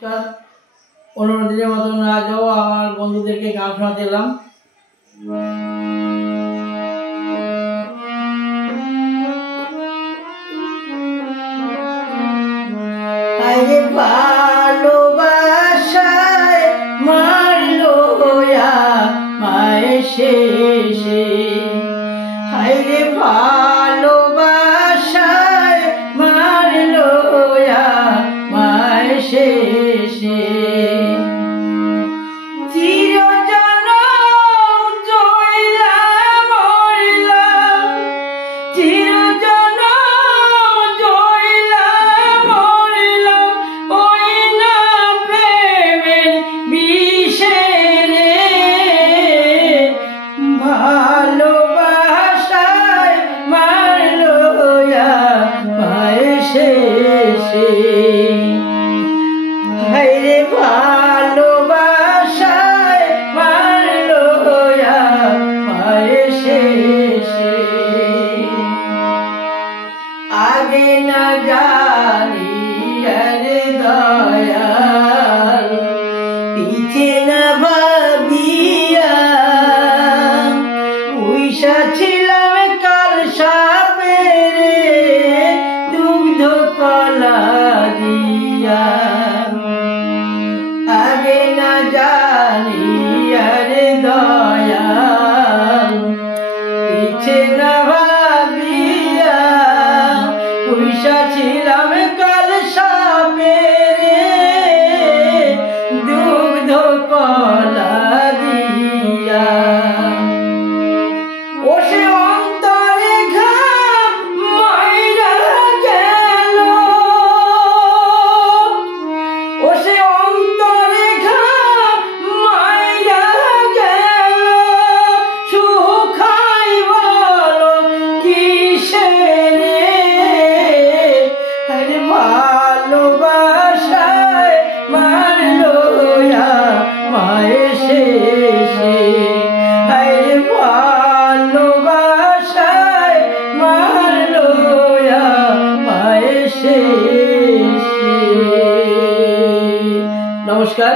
অনুরোধের মতন আজও আমার বন্ধুদেরকে গান শোনাতে এলাম। ভালোবাসায় মারলো মায়ের শেষে, হায়রে ভালোবাসায় মারলো মায়ের শেষে। ভালোবাসায় মারলো মায়ের শেষে, হায়রে ভালোবাসায় মারলো মায়ের শেষে। আগে না জানি আরে দয়াল, পিছে না ভাবিয়া উইসা ছিলাম কাল সাপের দুগ্ধ কলা দিয়া। আগে না জানি আরে দয়াল, পিছে না ভাবিয়া উইসা ছিলাম কাল সাপের দুগ্ধ কলা দিয়া। ওসে অন্তরে ঘাম মাইরা গেল, ওসে অন্তরে ঘাম মাইরা গেল, সুখাই বলো কিসেরে, আরে ভালোবাসায় মারলো মায়ের শেষে, আরে ভালোবাসায় মারলো মায়ের শেষে। নমস্কার।